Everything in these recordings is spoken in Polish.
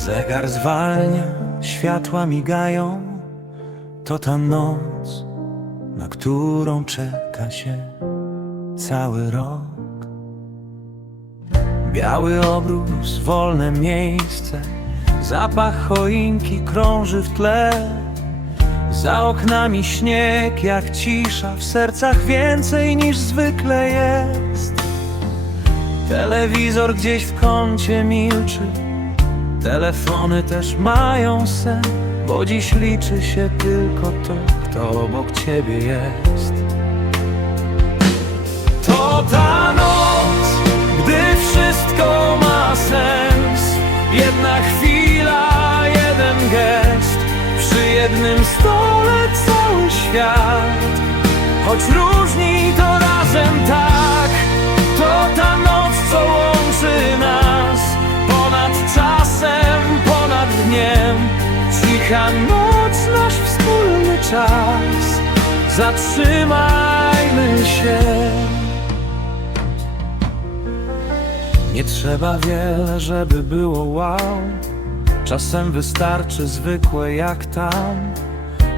Zegar zwalnia, światła migają, to ta noc, na którą czeka się cały rok. Biały obrus, wolne miejsce, zapach choinki krąży w tle. Za oknami śnieg jak cisza, w sercach więcej niż zwykle jest. Telewizor gdzieś w kącie milczy, telefony też mają sen, bo dziś liczy się tylko to, kto obok ciebie jest. To ta noc, gdy wszystko ma sens, jedna chwila, jeden gest, przy jednym stole cały świat. Choć różni to razem tak, czas. Zatrzymajmy się. Nie trzeba wiele, żeby było wow. Czasem wystarczy zwykłe jak tam.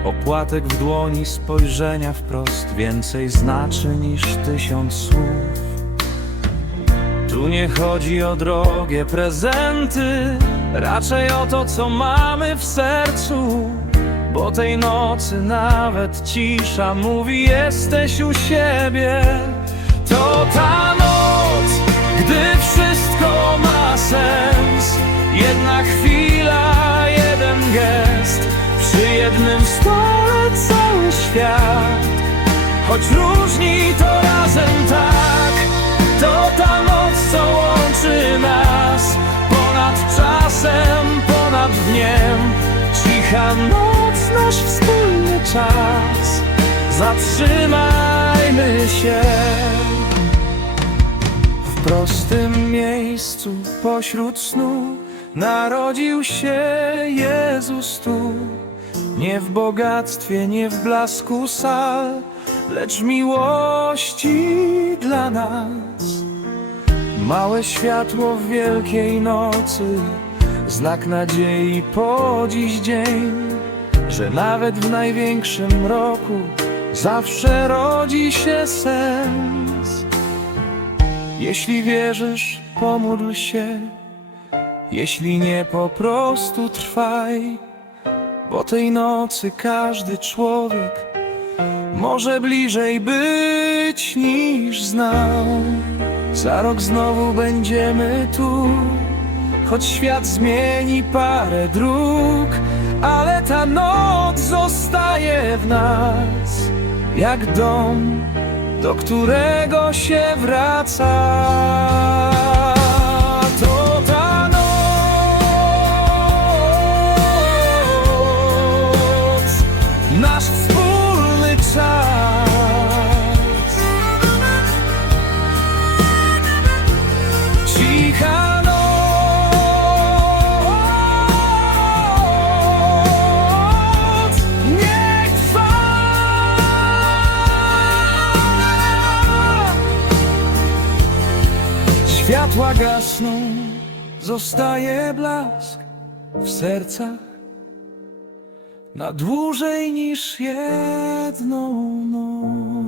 Opłatek w dłoni, spojrzenia wprost więcej znaczy niż tysiąc słów. Tu nie chodzi o drogie prezenty, raczej o to, co mamy w sercu. Bo tej nocy nawet cisza mówi: Jesteś u siebie. To ta noc, gdy wszystko ma sens. Jedna chwila, jeden gest, przy jednym stole cały świat. Choć różni to razem tak, to ta noc, co łączy nas ponad czasem, ponad dniem. Cicha noc, nasz wspólny czas. Zatrzymajmy się w prostym miejscu pośród snu. Narodził się Jezus tu. Nie w bogactwie, nie w blasku sal, lecz miłości dla nas. Małe światło w wielkiej nocy, znak nadziei po dziś dzień, że nawet w największym roku zawsze rodzi się sens. Jeśli wierzysz, pomódl się, jeśli nie, po prostu trwaj. Bo tej nocy każdy człowiek może bliżej być niż znał. Za rok znowu będziemy tu, choć świat zmieni parę dróg, ale ta noc zostaje w nas, jak dom, do którego się wraca. Światła gasną, zostaje blask w sercach na dłużej niż jedną noc.